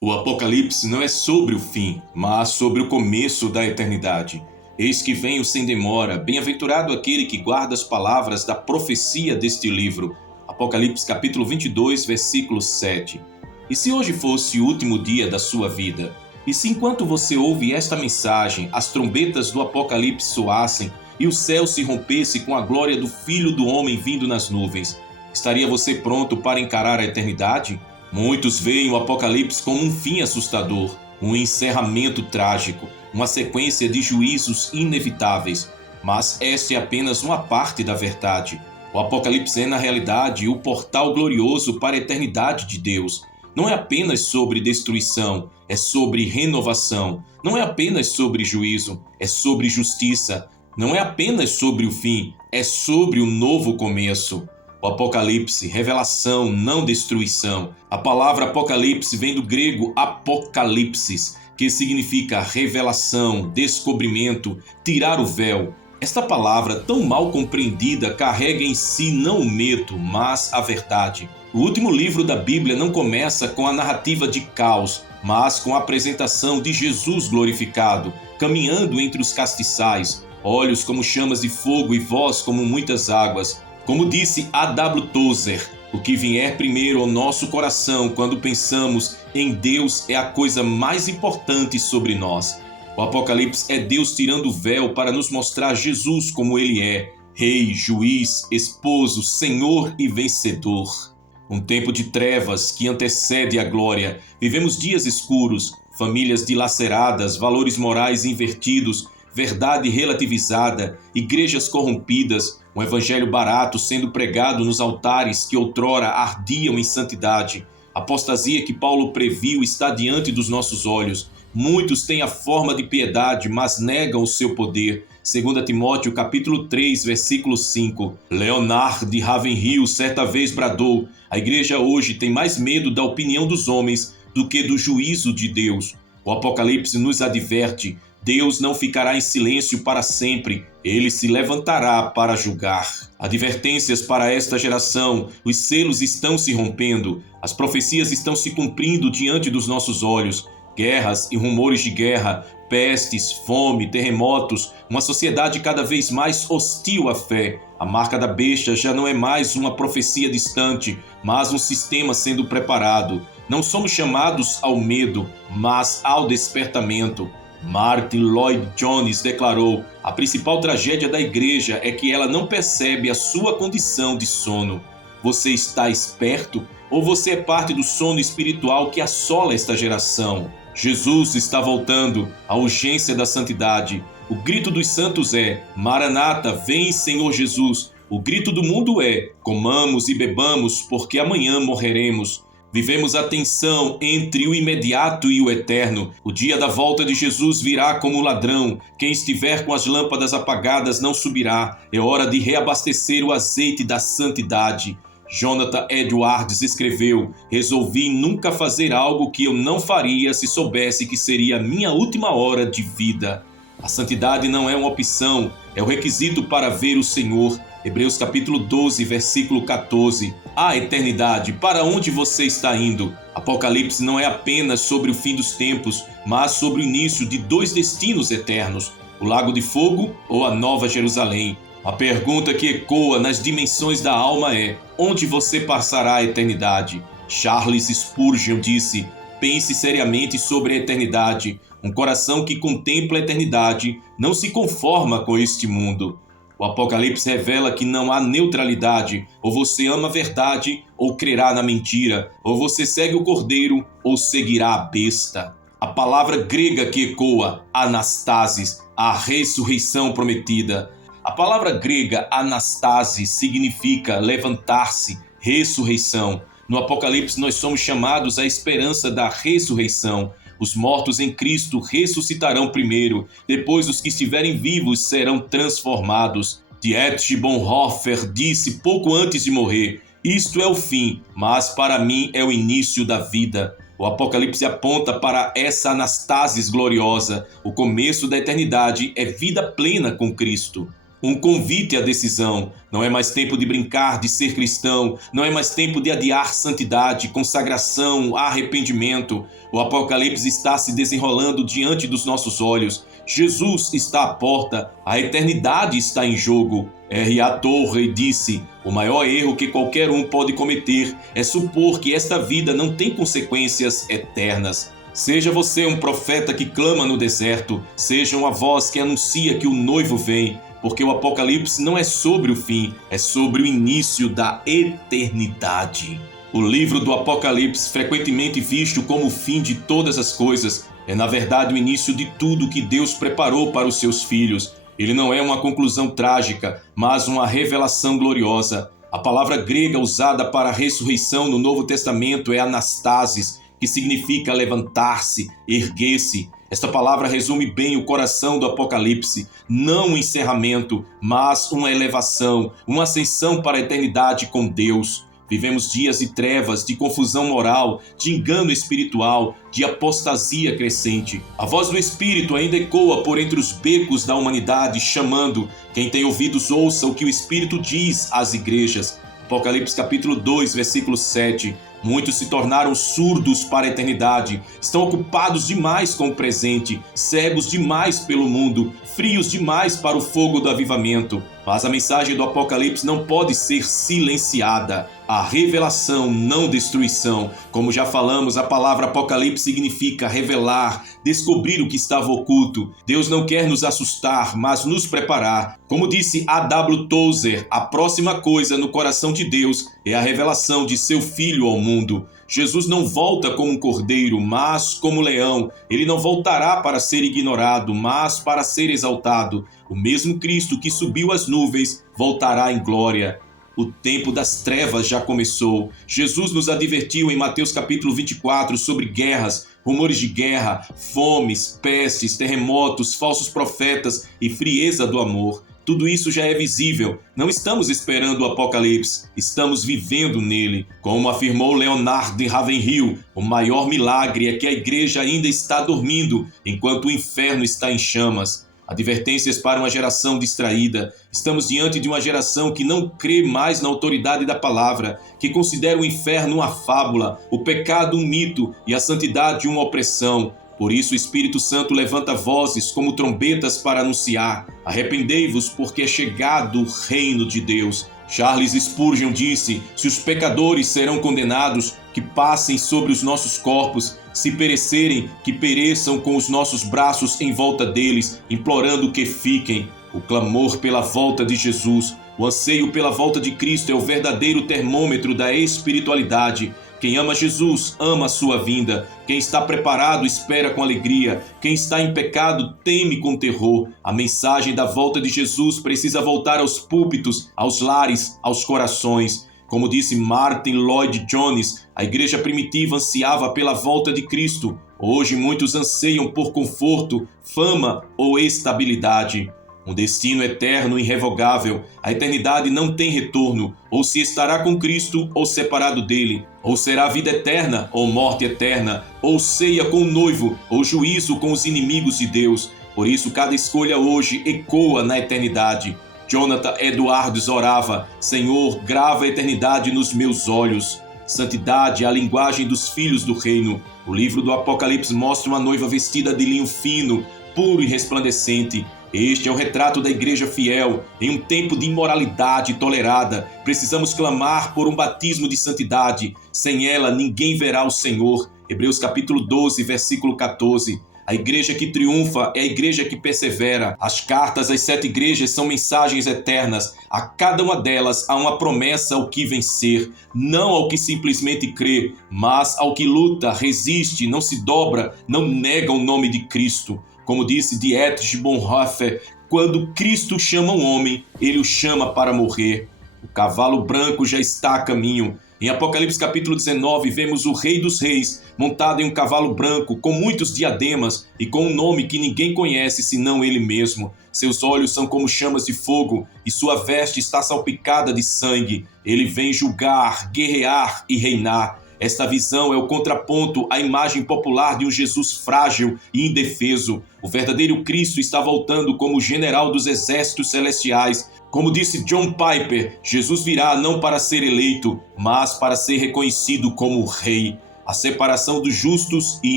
O Apocalipse não é sobre o fim, mas sobre o começo da eternidade. Eis que venho sem demora, bem-aventurado aquele que guarda as palavras da profecia deste livro. Apocalipse capítulo 22, versículo 7. E se hoje fosse o último dia da sua vida? E se enquanto você ouve esta mensagem, as trombetas do Apocalipse soassem e o céu se rompesse com a glória do Filho do Homem vindo nas nuvens? Estaria você pronto para encarar a eternidade? Muitos veem o Apocalipse como um fim assustador, um encerramento trágico, uma sequência de juízos inevitáveis. Mas esta é apenas uma parte da verdade. O Apocalipse é, na realidade, o portal glorioso para a eternidade de Deus. Não é apenas sobre destruição, é sobre renovação. Não é apenas sobre juízo, é sobre justiça. Não é apenas sobre o fim, é sobre o novo começo. O Apocalipse, revelação, não destruição. A palavra Apocalipse vem do grego apokalipsis, que significa revelação, descobrimento, tirar o véu. Esta palavra, tão mal compreendida, carrega em si não o medo, mas a verdade. O último livro da Bíblia não começa com a narrativa de caos, mas com a apresentação de Jesus glorificado, caminhando entre os castiçais, olhos como chamas de fogo e voz como muitas águas. Como disse A.W. Tozer, o que vier primeiro ao nosso coração quando pensamos em Deus é a coisa mais importante sobre nós. O Apocalipse é Deus tirando o véu para nos mostrar Jesus como Ele é, Rei, Juiz, Esposo, Senhor e Vencedor. Um tempo de trevas que antecede a glória. Vivemos dias escuros, famílias dilaceradas, valores morais invertidos, verdade relativizada, igrejas corrompidas, um evangelho barato sendo pregado nos altares que outrora ardiam em santidade. A apostasia que Paulo previu está diante dos nossos olhos. Muitos têm a forma de piedade, mas negam o seu poder. 2 Timóteo capítulo 3, versículo 5. Leonard de Ravenhill certa vez bradou: a igreja hoje tem mais medo da opinião dos homens do que do juízo de Deus. O Apocalipse nos adverte: Deus não ficará em silêncio para sempre, Ele se levantará para julgar. Advertências para esta geração: os selos estão se rompendo, as profecias estão se cumprindo diante dos nossos olhos. Guerras e rumores de guerra, pestes, fome, terremotos, uma sociedade cada vez mais hostil à fé. A marca da besta já não é mais uma profecia distante, mas um sistema sendo preparado. Não somos chamados ao medo, mas ao despertamento. Martin Lloyd Jones declarou: a principal tragédia da igreja é que ela não percebe a sua condição de sono. Você está esperto ou você é parte do sono espiritual que assola esta geração? Jesus está voltando, a urgência da santidade. O grito dos santos é: Maranata, vem Senhor Jesus. O grito do mundo é: comamos e bebamos, porque amanhã morreremos. Vivemos a tensão entre o imediato e o eterno. O dia da volta de Jesus virá como ladrão. Quem estiver com as lâmpadas apagadas não subirá. É hora de reabastecer o azeite da santidade. Jonathan Edwards escreveu: resolvi nunca fazer algo que eu não faria se soubesse que seria a minha última hora de vida. A santidade não é uma opção, é o requisito para ver o Senhor. Hebreus capítulo 12, versículo 14. A eternidade, para onde você está indo? Apocalipse não é apenas sobre o fim dos tempos, mas sobre o início de dois destinos eternos: o lago de fogo ou a nova Jerusalém. A pergunta que ecoa nas dimensões da alma é: onde você passará a eternidade? Charles Spurgeon disse: pense seriamente sobre a eternidade. Um coração que contempla a eternidade não se conforma com este mundo. O Apocalipse revela que não há neutralidade: ou você ama a verdade ou crerá na mentira, ou você segue o cordeiro ou seguirá a besta. A palavra grega que ecoa, anastasis, a ressurreição prometida. A palavra grega anastase significa levantar-se, ressurreição. No Apocalipse nós somos chamados à esperança da ressurreição. Os mortos em Cristo ressuscitarão primeiro, depois os que estiverem vivos serão transformados. Dietrich Bonhoeffer disse pouco antes de morrer: isto é o fim, mas para mim é o início da vida. O Apocalipse aponta para essa anastasis gloriosa. O começo da eternidade é vida plena com Cristo. um convite à decisão. Não é mais tempo de brincar, de ser cristão. Não é mais tempo de adiar santidade, consagração, arrependimento. O Apocalipse está se desenrolando diante dos nossos olhos. Jesus está à porta. A eternidade está em jogo. R.A. Torrey disse: o maior erro que qualquer um pode cometer é supor que esta vida não tem consequências eternas. Seja você um profeta que clama no deserto, seja uma voz que anuncia que o noivo vem, porque o Apocalipse não é sobre o fim, é sobre o início da eternidade. O livro do Apocalipse, frequentemente visto como o fim de todas as coisas, é na verdade o início de tudo que Deus preparou para os seus filhos. Ele não é uma conclusão trágica, mas uma revelação gloriosa. A palavra grega usada para ressurreição no Novo Testamento é anastasis, que significa levantar-se, erguer-se. Esta palavra resume bem o coração do Apocalipse, não um encerramento, mas uma elevação, uma ascensão para a eternidade com Deus. Vivemos dias de trevas, de confusão moral, de engano espiritual, de apostasia crescente. A voz do Espírito ainda ecoa por entre os becos da humanidade, chamando: quem tem ouvidos ouça o que o Espírito diz às igrejas. Apocalipse capítulo 2, versículo 7. Muitos se tornaram surdos para a eternidade, estão ocupados demais com o presente, cegos demais pelo mundo, frios demais para o fogo do avivamento. Mas a mensagem do Apocalipse não pode ser silenciada. A revelação, não destruição. Como já falamos, a palavra Apocalipse significa revelar, descobrir o que estava oculto. Deus não quer nos assustar, mas nos preparar. Como disse A.W. Tozer, a próxima coisa no coração de Deus é a revelação de seu Filho ao mundo. Jesus não volta como um cordeiro, mas como leão. Ele não voltará para ser ignorado, mas para ser exaltado. O mesmo Cristo que subiu às nuvens voltará em glória. O tempo das trevas já começou. Jesus nos advertiu em Mateus capítulo 24 sobre guerras, rumores de guerra, fomes, pestes, terremotos, falsos profetas e frieza do amor. Tudo isso já é visível. Não estamos esperando o Apocalipse, estamos vivendo nele. Como afirmou Leonard de Ravenhill, o maior milagre é que a igreja ainda está dormindo, enquanto o inferno está em chamas. Advertências para uma geração distraída. Estamos diante de uma geração que não crê mais na autoridade da palavra, que considera o inferno uma fábula, o pecado um mito e a santidade uma opressão. Por isso o Espírito Santo levanta vozes como trombetas para anunciar: arrependei-vos, porque é chegado o reino de Deus. Charles Spurgeon disse: se os pecadores serão condenados, que passem sobre os nossos corpos; se perecerem, que pereçam com os nossos braços em volta deles, implorando que fiquem. O clamor pela volta de Jesus, o anseio pela volta de Cristo é o verdadeiro termômetro da espiritualidade. Quem ama Jesus, ama a sua vinda. Quem está preparado, espera com alegria. Quem está em pecado, teme com terror. A mensagem da volta de Jesus precisa voltar aos púlpitos, aos lares, aos corações. Como disse Martin Lloyd Jones, a igreja primitiva ansiava pela volta de Cristo. Hoje muitos anseiam por conforto, fama ou estabilidade. Um destino eterno e irrevogável. A eternidade não tem retorno. Ou se estará com Cristo ou separado dele. Ou será vida eterna ou morte eterna. Ou ceia com o noivo ou juízo com os inimigos de Deus. Por isso cada escolha hoje ecoa na eternidade. Jonathan Edwards orava: Senhor, grava a eternidade nos meus olhos. Santidade é a linguagem dos filhos do reino. O livro do Apocalipse mostra uma noiva vestida de linho fino, puro e resplandecente. Este é o retrato da igreja fiel. Em um tempo de imoralidade tolerada, precisamos clamar por um batismo de santidade. Sem ela, ninguém verá o Senhor. Hebreus capítulo 12, versículo 14. A igreja que triunfa é a igreja que persevera. As cartas às 7 igrejas são mensagens eternas. A cada uma delas há uma promessa ao que vencer. Não ao que simplesmente crê, mas ao que luta, resiste, não se dobra, não nega o nome de Cristo. Como disse Dietrich Bonhoeffer, quando Cristo chama um homem, ele o chama para morrer. O cavalo branco já está a caminho. Em Apocalipse capítulo 19, vemos o Rei dos Reis montado em um cavalo branco, com muitos diademas e com um nome que ninguém conhece senão ele mesmo. Seus olhos são como chamas de fogo e sua veste está salpicada de sangue. Ele vem julgar, guerrear e reinar. Esta visão é o contraponto à imagem popular de um Jesus frágil e indefeso. O verdadeiro Cristo está voltando como general dos exércitos celestiais. Como disse John Piper, Jesus virá não para ser eleito, mas para ser reconhecido como rei. A separação dos justos e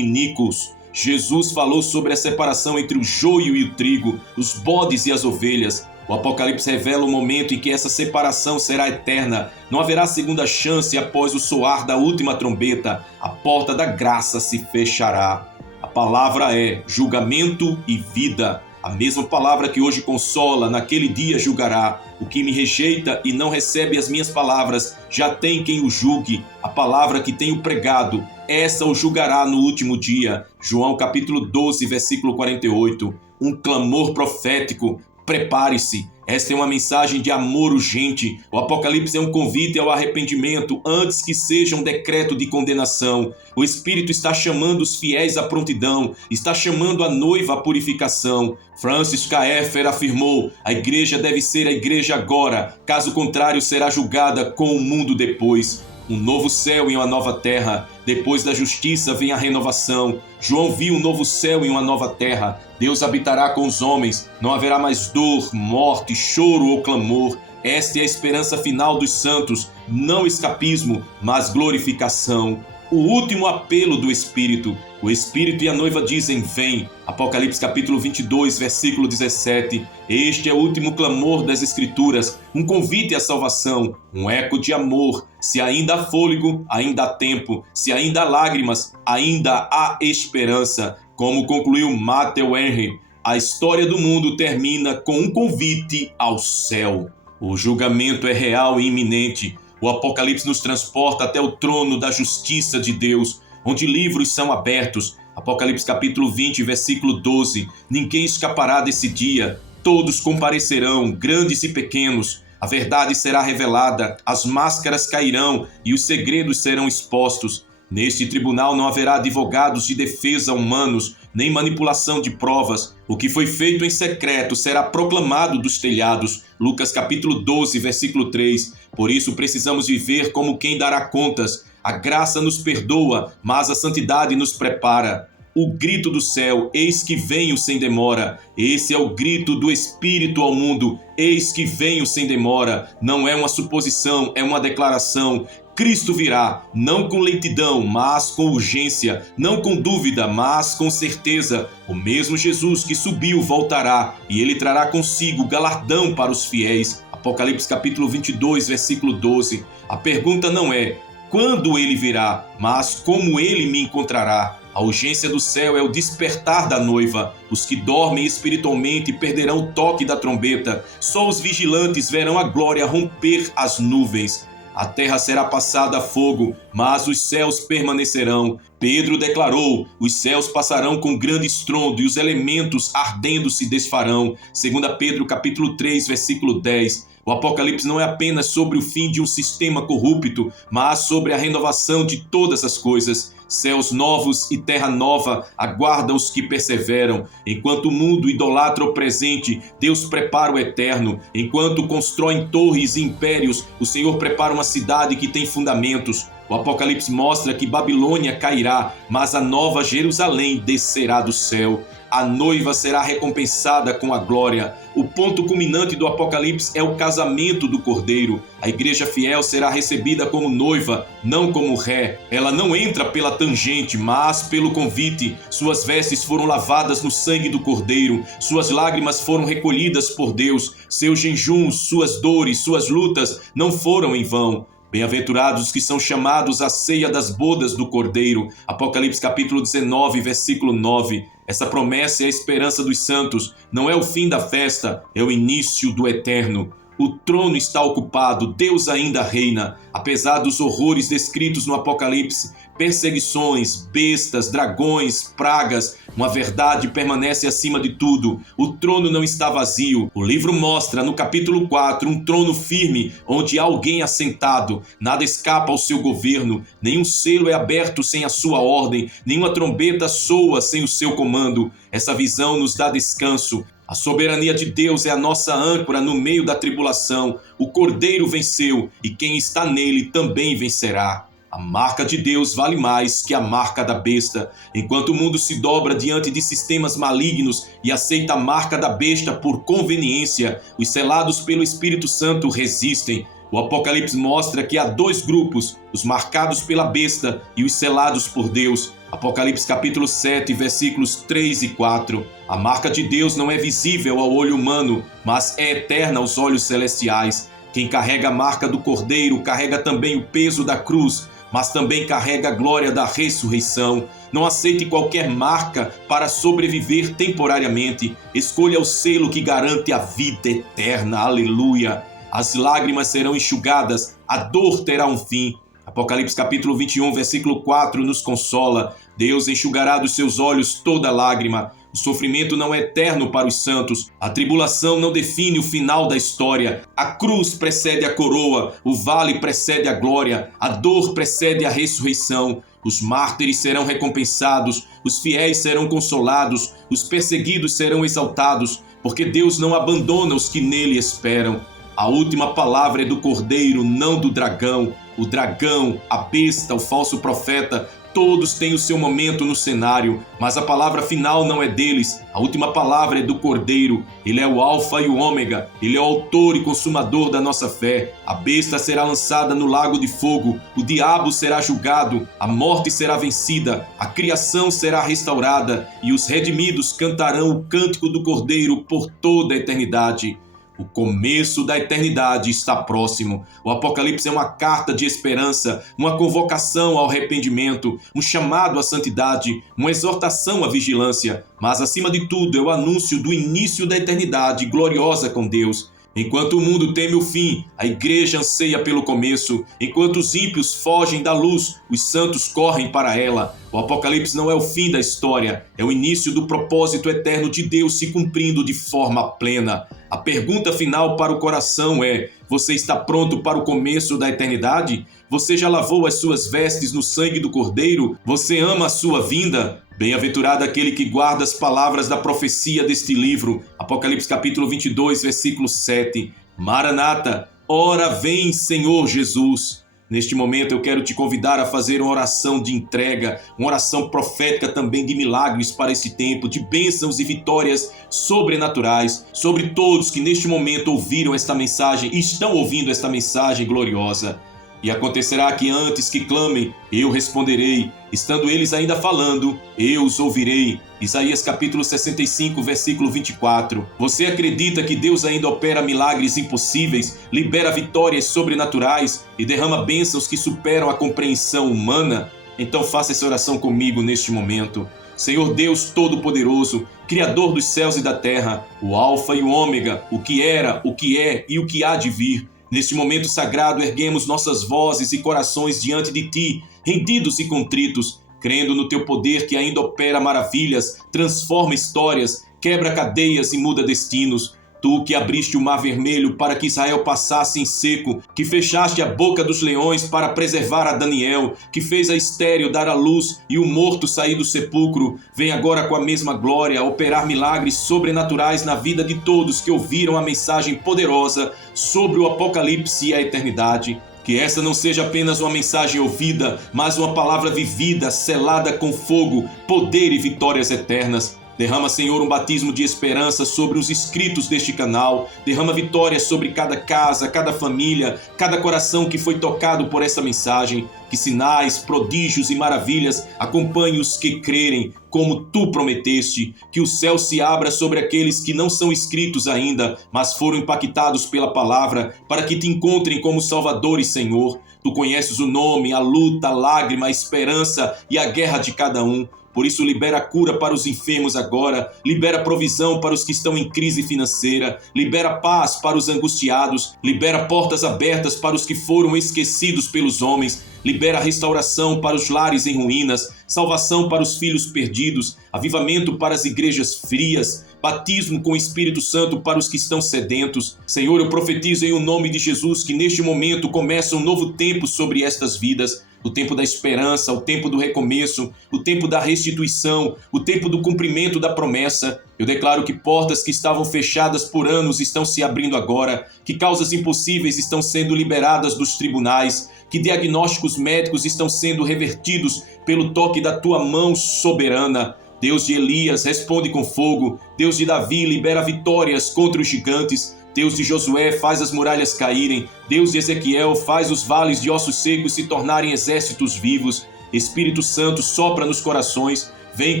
iníquos. Jesus falou sobre a separação entre o joio e o trigo, os bodes e as ovelhas. O Apocalipse revela o momento em que essa separação será eterna. Não haverá segunda chance após o soar da última trombeta. A porta da graça se fechará. A palavra é julgamento e vida. A mesma palavra que hoje consola, naquele dia julgará. O que me rejeita e não recebe as minhas palavras, já tem quem o julgue. A palavra que tenho pregado, essa o julgará no último dia. João capítulo 12, versículo 48. Um clamor profético. Prepare-se. Esta é uma mensagem de amor urgente. O Apocalipse é um convite ao arrependimento antes que seja um decreto de condenação. O Espírito está chamando os fiéis à prontidão, está chamando a noiva à purificação. Francis Schaeffer afirmou: a igreja deve ser a igreja agora, caso contrário será julgada com o mundo depois. Um novo céu e uma nova terra. Depois da justiça vem a renovação. João viu um novo céu e uma nova terra. Deus habitará com os homens. Não haverá mais dor, morte, choro ou clamor. Esta é a esperança final dos santos. Não escapismo, mas glorificação. O último apelo do Espírito. O Espírito e a noiva dizem: vem. Apocalipse capítulo 22, versículo 17. Este é o último clamor das Escrituras, um convite à salvação, um eco de amor. Se ainda há fôlego, ainda há tempo. Se ainda há lágrimas, ainda há esperança. Como concluiu Matthew Henry, a história do mundo termina com um convite ao céu. O julgamento é real e iminente. O Apocalipse nos transporta até o trono da justiça de Deus, onde livros são abertos. Apocalipse capítulo 20, versículo 12. Ninguém escapará desse dia. Todos comparecerão, grandes e pequenos. A verdade será revelada, as máscaras cairão e os segredos serão expostos. Neste tribunal não haverá advogados de defesa humanos, nem manipulação de provas. O que foi feito em secreto será proclamado dos telhados. Lucas capítulo 12, versículo 3. Por isso precisamos viver como quem dará contas. A graça nos perdoa, mas a santidade nos prepara. O grito do céu: eis que venho sem demora. Esse é o grito do Espírito ao mundo: eis que venho sem demora. Não é uma suposição, é uma declaração. Cristo virá, não com lentidão, mas com urgência, não com dúvida, mas com certeza. O mesmo Jesus que subiu voltará, e ele trará consigo galardão para os fiéis. Apocalipse capítulo 22, versículo 12. A pergunta não é quando ele virá, mas como ele me encontrará. A urgência do céu é o despertar da noiva. Os que dormem espiritualmente perderão o toque da trombeta. Só os vigilantes verão a glória romper as nuvens. A terra será passada a fogo, mas os céus permanecerão. Pedro declarou: os céus passarão com grande estrondo e os elementos ardendo se desfarão. 2 Pedro capítulo 3, versículo 10. O Apocalipse não é apenas sobre o fim de um sistema corrupto, mas sobre a renovação de todas as coisas. Céus novos e terra nova aguardam os que perseveram. Enquanto o mundo idolatra o presente, Deus prepara o eterno. Enquanto constroem torres e impérios, o Senhor prepara uma cidade que tem fundamentos. O Apocalipse mostra que Babilônia cairá, mas a nova Jerusalém descerá do céu. A noiva será recompensada com a glória. O ponto culminante do Apocalipse é o casamento do Cordeiro. A igreja fiel será recebida como noiva, não como ré. Ela não entra pela tangente, mas pelo convite. Suas vestes foram lavadas no sangue do Cordeiro. Suas lágrimas foram recolhidas por Deus. Seus jejuns, suas dores, suas lutas não foram em vão. Bem-aventurados os que são chamados à ceia das bodas do Cordeiro. Apocalipse capítulo 19, versículo 9. Essa promessa é a esperança dos santos. Não é o fim da festa, é o início do eterno. O trono está ocupado, Deus ainda reina. Apesar dos horrores descritos no Apocalipse, perseguições, bestas, dragões, pragas, uma verdade permanece acima de tudo. O trono não está vazio. O livro mostra, no capítulo 4, um trono firme, onde há alguém assentado. Nada escapa ao seu governo. Nenhum selo é aberto sem a sua ordem. Nenhuma trombeta soa sem o seu comando. Essa visão nos dá descanso. A soberania de Deus é a nossa âncora no meio da tribulação. O Cordeiro venceu e quem está nele também vencerá. A marca de Deus vale mais que a marca da besta. Enquanto o mundo se dobra diante de sistemas malignos e aceita a marca da besta por conveniência, os selados pelo Espírito Santo resistem. O Apocalipse mostra que há dois grupos, os marcados pela besta e os selados por Deus. Apocalipse capítulo 7, versículos 3 e 4. A marca de Deus não é visível ao olho humano, mas é eterna aos olhos celestiais. Quem carrega a marca do Cordeiro carrega também o peso da cruz, mas também carrega a glória da ressurreição. Não aceite qualquer marca para sobreviver temporariamente. Escolha o selo que garante a vida eterna. Aleluia! As lágrimas serão enxugadas, a dor terá um fim. Apocalipse capítulo 21, versículo 4 nos consola. Deus enxugará dos seus olhos toda lágrima. O sofrimento não é eterno para os santos. A tribulação não define o final da história. A cruz precede a coroa. O vale precede a glória. A dor precede a ressurreição. Os mártires serão recompensados. Os fiéis serão consolados. Os perseguidos serão exaltados. Porque Deus não abandona os que nele esperam. A última palavra é do Cordeiro, não do dragão. O dragão, a besta, o falso profeta, todos têm o seu momento no cenário, mas a palavra final não é deles. A última palavra é do Cordeiro. Ele é o Alfa e o Ômega. Ele é o autor e consumador da nossa fé. A besta será lançada no lago de fogo. O diabo será julgado. A morte será vencida. A criação será restaurada. E os redimidos cantarão o cântico do Cordeiro por toda a eternidade. O começo da eternidade está próximo. O Apocalipse é uma carta de esperança, uma convocação ao arrependimento, um chamado à santidade, uma exortação à vigilância, mas acima de tudo é o anúncio do início da eternidade gloriosa com Deus. Enquanto o mundo teme o fim, a igreja anseia pelo começo. Enquanto os ímpios fogem da luz, os santos correm para ela. O Apocalipse não é o fim da história, é o início do propósito eterno de Deus se cumprindo de forma plena. A pergunta final para o coração é: você está pronto para o começo da eternidade? Você já lavou as suas vestes no sangue do Cordeiro? Você ama a sua vinda? Bem-aventurado aquele que guarda as palavras da profecia deste livro. Apocalipse capítulo 22, versículo 7. Maranata, ora vem, Senhor Jesus. Neste momento eu quero te convidar a fazer uma oração de entrega, uma oração profética também de milagres para esse tempo, de bênçãos e vitórias sobrenaturais sobre todos que neste momento ouviram esta mensagem e estão ouvindo esta mensagem gloriosa. E acontecerá que antes que clamem, eu responderei. Estando eles ainda falando, eu os ouvirei. Isaías capítulo 65, versículo 24. Você acredita que Deus ainda opera milagres impossíveis, libera vitórias sobrenaturais e derrama bênçãos que superam a compreensão humana? Então faça essa oração comigo neste momento. Senhor Deus Todo-Poderoso, Criador dos céus e da terra, o Alfa e o Ômega, o que era, o que é e o que há de vir. Neste momento sagrado, erguemos nossas vozes e corações diante de Ti, rendidos e contritos, crendo no Teu poder que ainda opera maravilhas, transforma histórias, quebra cadeias e muda destinos. Tu que abriste o mar vermelho para que Israel passasse em seco, que fechaste a boca dos leões para preservar a Daniel, que fez a estéril dar à luz e o morto sair do sepulcro, vem agora com a mesma glória operar milagres sobrenaturais na vida de todos que ouviram a mensagem poderosa sobre o Apocalipse e a eternidade. Que essa não seja apenas uma mensagem ouvida, mas uma palavra vivida, selada com fogo, poder e vitórias eternas. Derrama, Senhor, um batismo de esperança sobre os inscritos deste canal. Derrama vitórias sobre cada casa, cada família, cada coração que foi tocado por essa mensagem. Que sinais, prodígios e maravilhas acompanhem os que crerem, como Tu prometeste. Que o céu se abra sobre aqueles que não são inscritos ainda, mas foram impactados pela palavra, para que Te encontrem como Salvador e Senhor. Tu conheces o nome, a luta, a lágrima, a esperança e a guerra de cada um. Por isso, libera cura para os enfermos agora, libera provisão para os que estão em crise financeira, libera paz para os angustiados, libera portas abertas para os que foram esquecidos pelos homens, libera restauração para os lares em ruínas, salvação para os filhos perdidos, avivamento para as igrejas frias, batismo com o Espírito Santo para os que estão sedentos. Senhor, eu profetizo em o nome de Jesus que neste momento começa um novo tempo sobre estas vidas. O tempo da esperança, o tempo do recomeço, o tempo da restituição, o tempo do cumprimento da promessa. Eu declaro que portas que estavam fechadas por anos estão se abrindo agora, que causas impossíveis estão sendo liberadas dos tribunais, que diagnósticos médicos estão sendo revertidos pelo toque da tua mão soberana. Deus de Elias, responde com fogo. Deus de Davi, libera vitórias contra os gigantes. Deus de Josué, faz as muralhas caírem. Deus de Ezequiel, faz os vales de ossos secos se tornarem exércitos vivos. Espírito Santo, sopra nos corações. Vem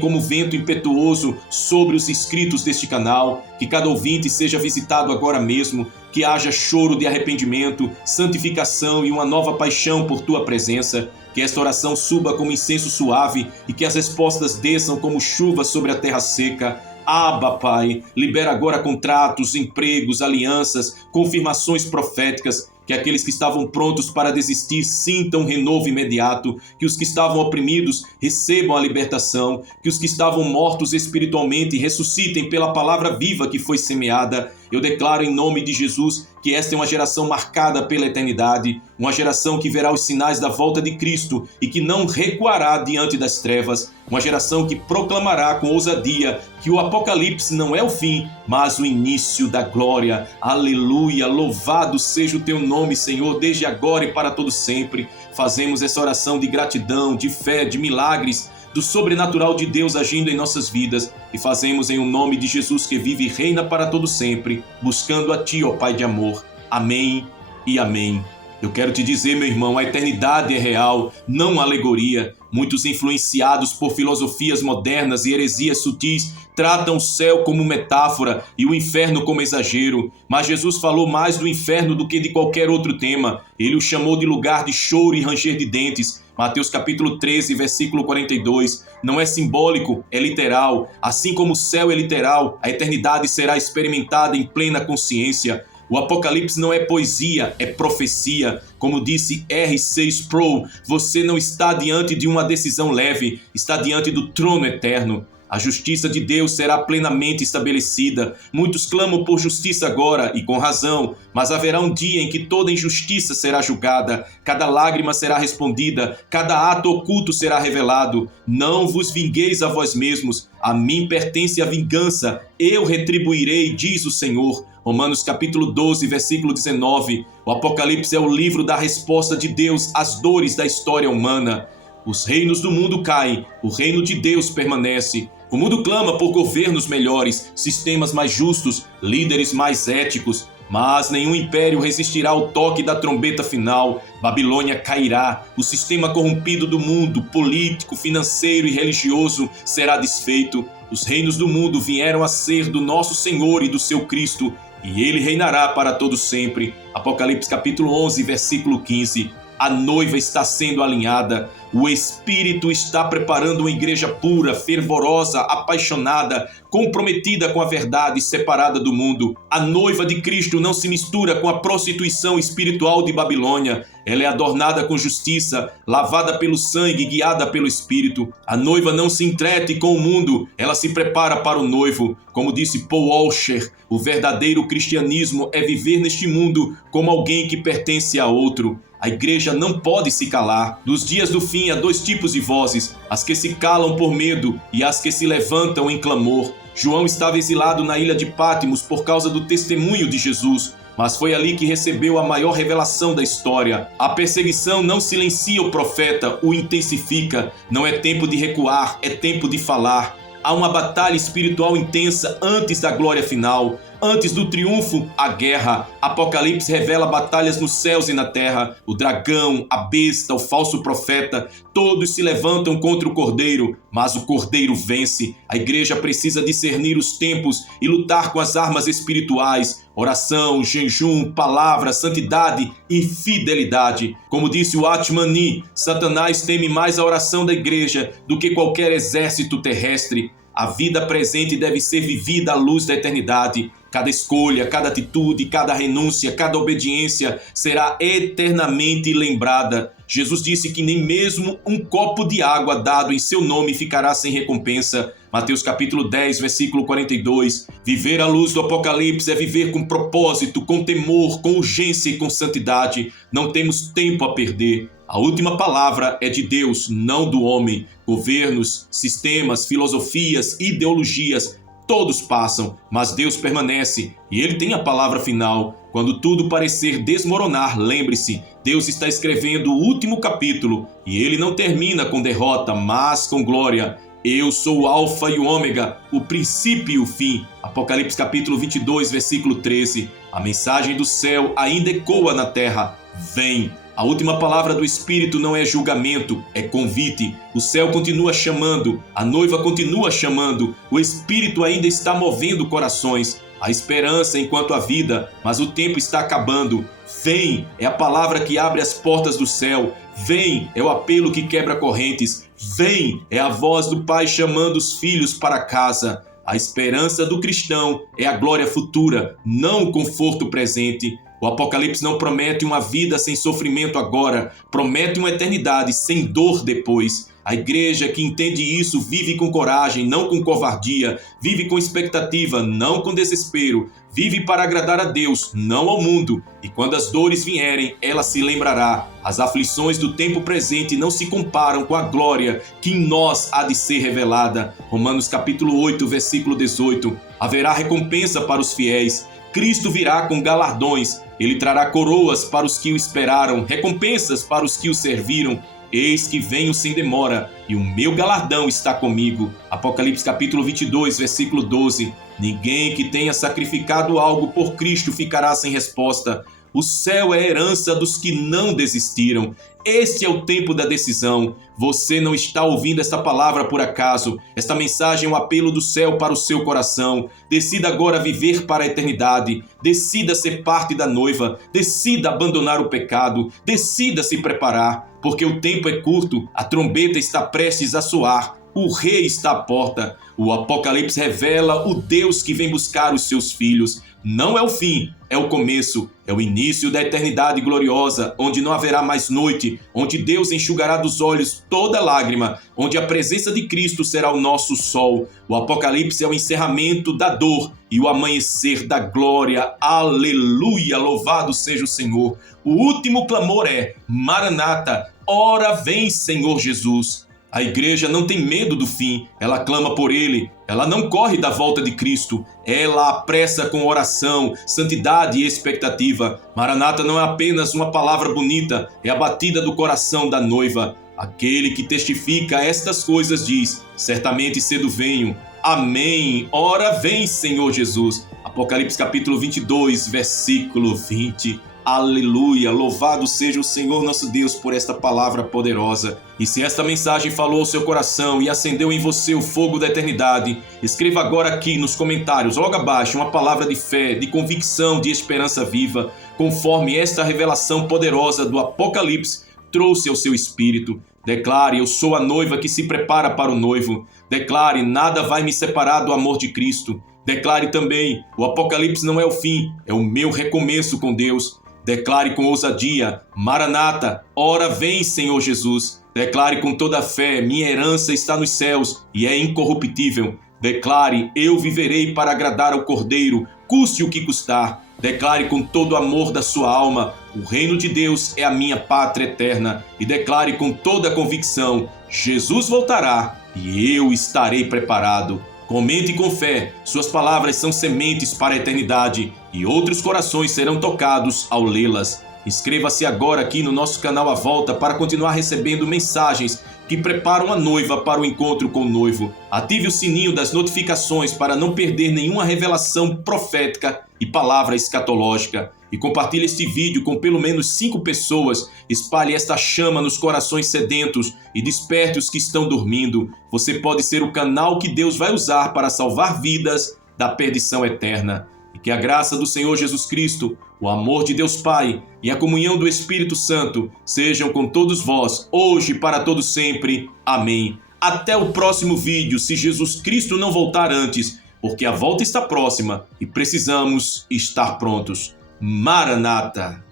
como vento impetuoso sobre os inscritos deste canal. Que cada ouvinte seja visitado agora mesmo. Que haja choro de arrependimento, santificação e uma nova paixão por tua presença. Que esta oração suba como incenso suave e que as respostas desçam como chuva sobre a terra seca. Abba, Pai, libera agora contratos, empregos, alianças, confirmações proféticas. Que aqueles que estavam prontos para desistir sintam um renovo imediato, que os que estavam oprimidos recebam a libertação, que os que estavam mortos espiritualmente ressuscitem pela palavra viva que foi semeada. Eu declaro em nome de Jesus que esta é uma geração marcada pela eternidade, uma geração que verá os sinais da volta de Cristo e que não recuará diante das trevas, uma geração que proclamará com ousadia que o Apocalipse não é o fim, mas o início da glória. Aleluia, louvado seja o teu nome, Senhor, desde agora e para todo sempre. Fazemos essa oração de gratidão, de fé, de milagres, do sobrenatural de Deus agindo em nossas vidas, e fazemos em o nome de Jesus que vive e reina para todo sempre, buscando a Ti, ó Pai de amor. Amém e amém. Eu quero te dizer, meu irmão, a eternidade é real, não alegoria. Muitos influenciados por filosofias modernas e heresias sutis tratam o céu como metáfora e o inferno como exagero. Mas Jesus falou mais do inferno do que de qualquer outro tema. Ele o chamou de lugar de choro e ranger de dentes. Mateus capítulo 13, versículo 42. Não é simbólico, é literal. Assim como o céu é literal, a eternidade será experimentada em plena consciência. O Apocalipse não é poesia, é profecia. Como disse R.C. Sproul, você não está diante de uma decisão leve, está diante do trono eterno. A justiça de Deus será plenamente estabelecida. Muitos clamam por justiça agora, e com razão, mas haverá um dia em que toda injustiça será julgada, cada lágrima será respondida, cada ato oculto será revelado. Não vos vingueis a vós mesmos, a mim pertence a vingança, eu retribuirei, diz o Senhor. Romanos capítulo 12, versículo 19. O Apocalipse é o livro da resposta de Deus às dores da história humana. Os reinos do mundo caem, o reino de Deus permanece. O mundo clama por governos melhores, sistemas mais justos, líderes mais éticos. Mas nenhum império resistirá ao toque da trombeta final. Babilônia cairá, o sistema corrompido do mundo, político, financeiro e religioso, será desfeito. Os reinos do mundo vieram a ser do nosso Senhor e do seu Cristo, e ele reinará para todo sempre. Apocalipse capítulo 11, versículo 15. A noiva está sendo alinhada. O Espírito está preparando uma igreja pura, fervorosa, apaixonada, comprometida com a verdade, separada do mundo. A noiva de Cristo não se mistura com a prostituição espiritual de Babilônia. Ela é adornada com justiça, lavada pelo sangue, guiada pelo Espírito. A noiva não se entrete com o mundo, ela se prepara para o noivo. Como disse Paul Washer, o verdadeiro cristianismo é viver neste mundo como alguém que pertence a outro. A igreja não pode se calar. Nos dias do fim há dois tipos de vozes, as que se calam por medo e as que se levantam em clamor. João estava exilado na ilha de Patmos por causa do testemunho de Jesus, mas foi ali que recebeu a maior revelação da história. A perseguição não silencia o profeta, o intensifica. Não é tempo de recuar, é tempo de falar. Há uma batalha espiritual intensa antes da glória final. Antes do triunfo, a guerra. Apocalipse revela batalhas nos céus e na terra. O dragão, a besta, o falso profeta, todos se levantam contra o Cordeiro, mas o Cordeiro vence. A igreja precisa discernir os tempos e lutar com as armas espirituais. Oração, jejum, palavra, santidade e fidelidade. Como disse o Atman Nee, Satanás teme mais a oração da igreja do que qualquer exército terrestre. A vida presente deve ser vivida à luz da eternidade. Cada escolha, cada atitude, cada renúncia, cada obediência será eternamente lembrada. Jesus disse que nem mesmo um copo de água dado em seu nome ficará sem recompensa. Mateus capítulo 10, versículo 42. Viver à luz do Apocalipse é viver com propósito, com temor, com urgência e com santidade. Não temos tempo a perder. A última palavra é de Deus, não do homem. Governos, sistemas, filosofias, ideologias, todos passam, mas Deus permanece e Ele tem a palavra final. Quando tudo parecer desmoronar, lembre-se, Deus está escrevendo o último capítulo e Ele não termina com derrota, mas com glória. Eu sou o Alfa e o Ômega, o princípio e o fim. Apocalipse capítulo 22, versículo 13. A mensagem do céu ainda ecoa na terra. Vem! A última palavra do Espírito não é julgamento, é convite. O céu continua chamando, a noiva continua chamando, o Espírito ainda está movendo corações. Há esperança enquanto há vida, mas o tempo está acabando. Vem é a palavra que abre as portas do céu. Vem é o apelo que quebra correntes. Vem é a voz do Pai chamando os filhos para casa. A esperança do cristão é a glória futura, não o conforto presente. O Apocalipse não promete uma vida sem sofrimento agora, promete uma eternidade sem dor depois. A igreja que entende isso vive com coragem, não com covardia, vive com expectativa, não com desespero, vive para agradar a Deus, não ao mundo. E quando as dores vierem, ela se lembrará. As aflições do tempo presente não se comparam com a glória que em nós há de ser revelada. Romanos capítulo 8, versículo 18. Haverá recompensa para os fiéis. Cristo virá com galardões. Ele trará coroas para os que o esperaram, recompensas para os que o serviram. Eis que venho sem demora, e o meu galardão está comigo. Apocalipse capítulo 22, versículo 12. Ninguém que tenha sacrificado algo por Cristo ficará sem resposta. O céu é a herança dos que não desistiram. Este é o tempo da decisão. Você não está ouvindo esta palavra por acaso. Esta mensagem é um apelo do céu para o seu coração. Decida agora viver para a eternidade. Decida ser parte da noiva. Decida abandonar o pecado. Decida se preparar, porque o tempo é curto. A trombeta está prestes a soar. O rei está à porta. O Apocalipse revela o Deus que vem buscar os seus filhos. Não é o fim, é o começo, é o início da eternidade gloriosa, onde não haverá mais noite, onde Deus enxugará dos olhos toda lágrima, onde a presença de Cristo será o nosso sol. O Apocalipse é o encerramento da dor e o amanhecer da glória. Aleluia! Louvado seja o Senhor. O último clamor é: Maranata, ora vem, Senhor Jesus. A igreja não tem medo do fim, ela clama por ele, ela não corre da volta de Cristo, ela apressa com oração, santidade e expectativa. Maranata não é apenas uma palavra bonita, é a batida do coração da noiva. Aquele que testifica estas coisas diz: certamente cedo venho. Amém. Ora vem, Senhor Jesus. Apocalipse capítulo 22, versículo 20. Aleluia, louvado seja o Senhor nosso Deus por esta palavra poderosa. E se esta mensagem falou ao seu coração e acendeu em você o fogo da eternidade, escreva agora aqui nos comentários, logo abaixo, uma palavra de fé, de convicção, de esperança viva, conforme esta revelação poderosa do Apocalipse trouxe ao seu espírito. Declare: eu sou a noiva que se prepara para o noivo. Declare: nada vai me separar do amor de Cristo. Declare também: o Apocalipse não é o fim, é o meu recomeço com Deus. Declare com ousadia: Maranata, ora vem, Senhor Jesus. Declare com toda a fé: minha herança está nos céus e é incorruptível. Declare: eu viverei para agradar ao Cordeiro, custe o que custar. Declare com todo o amor da sua alma: o reino de Deus é a minha pátria eterna. E declare com toda a convicção: Jesus voltará e eu estarei preparado. Comente com fé, suas palavras são sementes para a eternidade e outros corações serão tocados ao lê-las. Inscreva-se agora aqui no nosso canal A Volta para continuar recebendo mensagens que preparam a noiva para o encontro com o noivo. Ative o sininho das notificações para não perder nenhuma revelação profética e palavra escatológica. E compartilhe este vídeo com pelo menos 5 pessoas. Espalhe esta chama nos corações sedentos e desperte os que estão dormindo. Você pode ser o canal que Deus vai usar para salvar vidas da perdição eterna. E que a graça do Senhor Jesus Cristo, o amor de Deus Pai e a comunhão do Espírito Santo sejam com todos vós, hoje e para todos sempre. Amém. Até o próximo vídeo, se Jesus Cristo não voltar antes, porque a volta está próxima e precisamos estar prontos. Maranata!